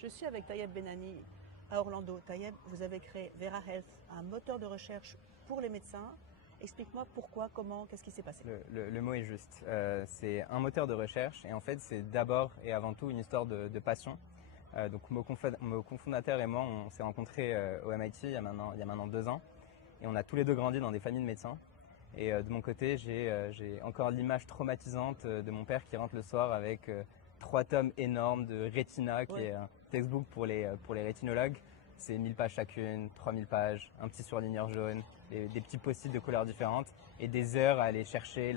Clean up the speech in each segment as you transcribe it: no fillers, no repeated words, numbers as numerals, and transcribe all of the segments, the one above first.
Je suis avec Tayeb Benani à Orlando. Tayeb, vous avez créé Vera Health, un moteur de recherche pour les médecins. Explique-moi pourquoi, comment, qu'est-ce qui s'est passé? Le mot est juste. C'est un moteur de recherche et en fait c'est d'abord et avant tout une histoire de passion. Donc mon cofondateur et moi on s'est rencontrés au MIT il y a maintenant 2 ans et on a tous les deux grandi dans des familles de médecins. Et de mon côté j'ai encore l'image traumatisante de mon père qui rentre le soir avec 3 tomes énormes de Retina qui est un textbook pour les rétinologues. C'est 1000 pages chacune, 3000 pages, un petit surligneur jaune, des petits post-it de couleurs différentes et des heures à aller chercher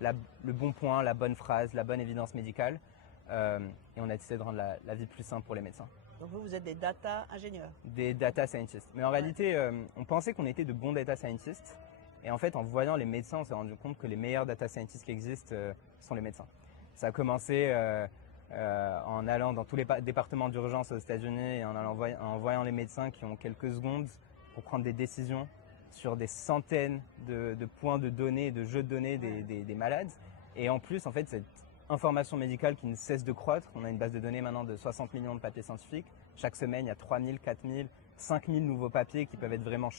le bon point, la bonne phrase, la bonne évidence médicale. Et on a essayé de rendre la vie plus simple pour les médecins. Donc vous êtes des data ingénieurs? Des data scientists. Mais en réalité, on pensait qu'on était de bons data scientists. Et en fait, en voyant les médecins, on s'est rendu compte que les meilleurs data scientists qui existent sont les médecins. Ça a commencé en allant dans tous les départements d'urgence aux États-Unis et en voyant les médecins qui ont quelques secondes pour prendre des décisions sur des centaines de points de données, de jeux de données des malades. Et en plus, en fait, cette information médicale qui ne cesse de croître. On a une base de données maintenant de 60 millions de papiers scientifiques. Chaque semaine, il y a 3000, 4000, 5000 nouveaux papiers qui peuvent être vraiment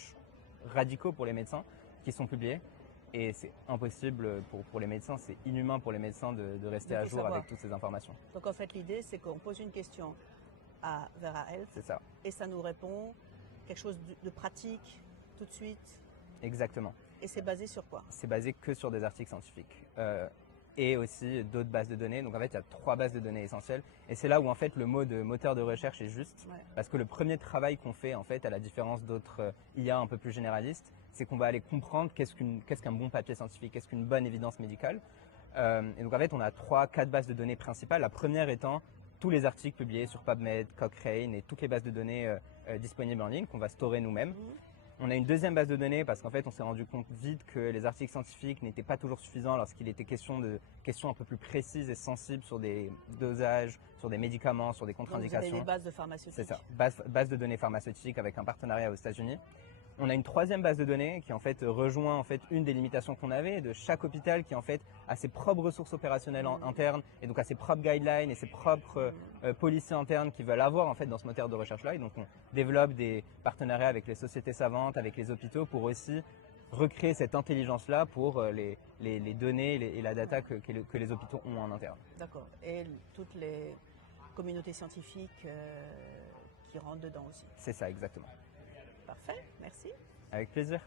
radicaux pour les médecins qui sont publiés. Et c'est impossible pour les médecins, c'est inhumain pour les médecins de rester à jour avec toutes ces informations. Donc en fait, l'idée, c'est qu'on pose une question à Vera Health. C'est ça. Et ça nous répond quelque chose de pratique, tout de suite. Exactement. Et c'est basé sur quoi? C'est basé que sur des articles scientifiques. Et aussi d'autres bases de données. Donc en fait, il y a 3 bases de données essentielles. Et c'est là où en fait le mot de moteur de recherche est juste. Parce que le premier travail qu'on fait, en fait, à la différence d'autres IA un peu plus généralistes, c'est qu'on va aller comprendre qu'est-ce qu'un bon papier scientifique, qu'est-ce qu'une bonne évidence médicale. Et donc en fait, on a 4 bases de données principales. La première étant tous les articles publiés sur PubMed, Cochrane et toutes les bases de données disponibles en ligne qu'on va storer nous-mêmes. On a une deuxième base de données parce qu'en fait, on s'est rendu compte vite que les articles scientifiques n'étaient pas toujours suffisants lorsqu'il était question de questions un peu plus précises et sensibles sur des dosages, sur des médicaments, sur des contre-indications. Donc vous avez des bases de pharmaceutiques. C'est ça, base de données pharmaceutiques avec un partenariat aux États-Unis. On a une troisième base de données qui en fait rejoint en fait une des limitations qu'on avait de chaque hôpital qui en fait a ses propres ressources opérationnelles internes et donc a ses propres guidelines et ses propres policiers internes qui veulent avoir en fait dans ce moteur de recherche là. Et donc on développe des partenariats avec les sociétés savantes, avec les hôpitaux pour aussi recréer cette intelligence là pour les données et la data que les hôpitaux ont en interne. D'accord. Et toutes les communautés scientifiques qui rentrent dedans aussi. C'est ça, exactement. Parfait, merci. Avec plaisir.